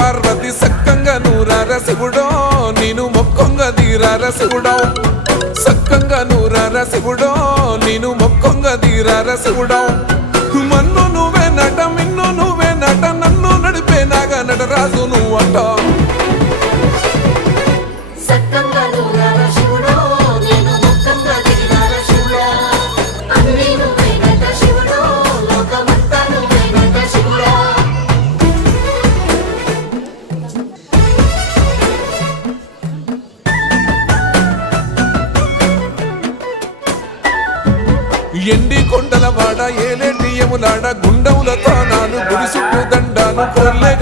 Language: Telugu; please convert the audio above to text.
పార్వతి సక్కంగా నూరార శివుడో నేను మొక్కొంగ తీరార శివుడో సక్కంగా నూరార శివుడో నేను మొక్కొంగ తీరార శివుడో మన్ను నువ్వే నట మిన్ను నువ్వే నట నన్ను నడిపే నాగా నటరాజు నువ్వు అంట ఎండి కొండల వాడ ఏలేటి యములాడ గుండములతో నాను గుడి చుట్టూ దండాను కోర్లే